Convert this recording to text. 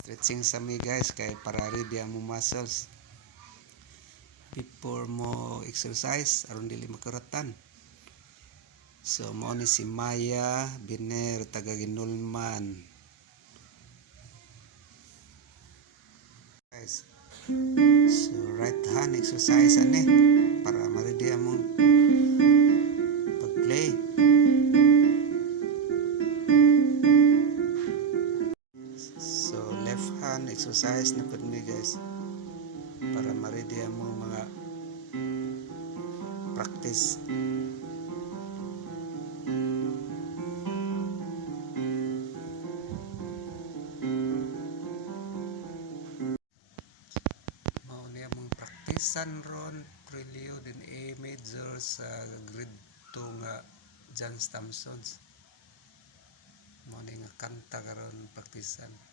Stretching sa mi guys kay para ready ang mo muscles before mo exercise aron dili makuratan. So mao ni si Maya Biner taga Ginulman. Guys. So right hand exercise ani para ma-ready ang mong pag-play. So left hand exercise na pud mi guys para ma-ready ang mong mga practice. Mao ni among practicean ron Trilio din A major sa grade 2 nga John Stamsons. Mao ni nga kanta karon practicean.